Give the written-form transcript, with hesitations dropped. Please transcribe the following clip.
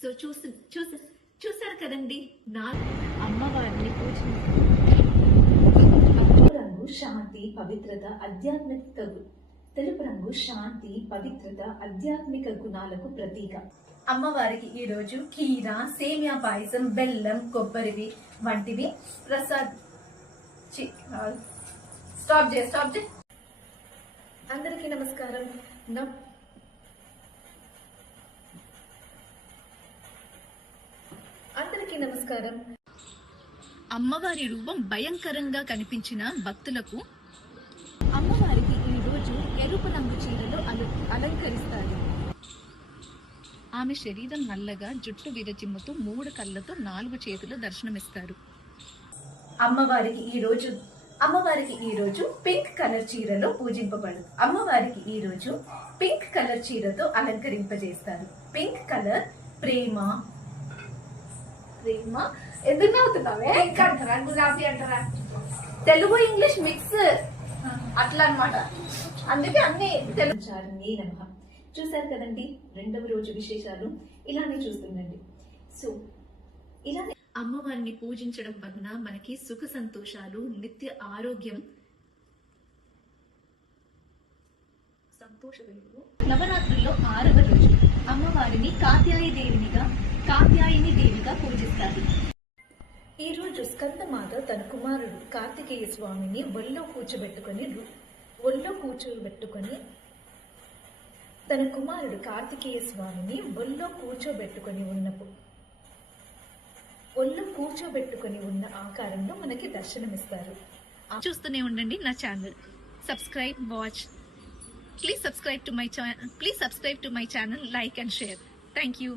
So చూసారు కదండి నా అమ్మవారిని రంగు శాంతి పవిత్రత ఆధ్యాత్మిక తెలుపు రంగు శాంతి పవిత్రత ఆధ్యాత్మిక గుణాలకు ప్రతీక. అమ్మవారికి ఈ రోజు కీర, సేమియా పాయసం, బెల్లం, కొబ్బరివి వంటివి ప్రసాద్. స్టాప్ చే. అందరికీ నమస్కారం. అందరికీ నమస్కారం. అమ్మవారి రూపం భయంకరంగా కనిపించిన భక్తులకు అమ్మవారికి ఈ రోజు ఎరుపు రంగు చీరలో అలంకరిస్తారు. ఆమె శరీరం నల్లగా, జుట్టు విరచిమ్ముతూ 3 కళ్ళతో 4 చేతులు దర్శనమిస్తారు. అమ్మవారికి ఈ రోజు పింక్ కలర్ చీరలో పూజింపబడు. అమ్మవారికి ఈ రోజు పింక్ కలర్ చీరతో అలంకరింపజేస్తారు. పింక్ కలర్ ప్రేమ. ఎందుకు నవ్వుతున్నావే? అంటారా, గులాబీ అంటారా, తెలుగు ఇంగ్లీష్ మిక్స్ అట్లా అన్నమాట. అందుకే అన్ని తెలుగు. చూసారు కదండి, 2వ రోజు విశేషాలు ఇలానే చూస్తుండండి. సో ఇలానే అమ్మవారిని పూజించడం వలన మనకి సుఖ సంతోషాలు, నిత్య ఆరోగ్యం, నవరాత్రుల్లో 6వ రోజు అమ్మవారిని కాత్యాయని దేవిగా పూజిస్తారు. ఈ రోజు స్కందమాత తన కుమారుడు కార్తికేయ స్వామిని ఒళ్ళో కూర్చోబెట్టుకొని తన కుమారుడు కార్తికేయ స్వామిని ఒళ్ళో కూర్చోబెట్టుకొని ఉన్న ఆకారంలో మనకి దర్శనమిస్తారు. చూస్తూనే ఉండండి నా channel. Please subscribe to my channel, like and share. Thank you.